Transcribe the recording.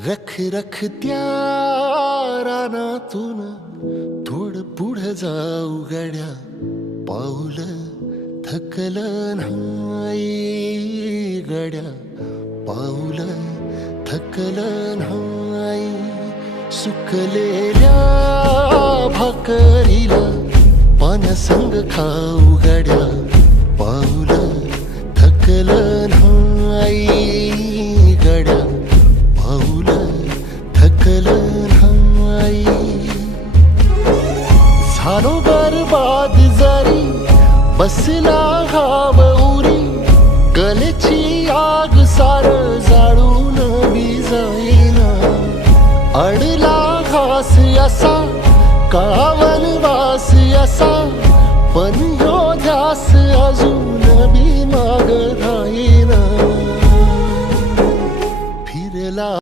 रख रख त्या रानातून थोडं पुढं जाऊ गड्या, पाऊल थकलं नाही गड्या, पाऊल थकलं नाही. सुकलेल्या भाकरीला पाण्यासंग खाऊ गड्या, पाऊल थकलं नाही गड्या, पाऊल थकलं नाही. झालो बरबाद जरी बसला घाव उरी, गलेची आग सार जाळून जाईना. अडला घास असा काळावन वास असा, पण ह्यो ध्यास अजून बी माग राहीना.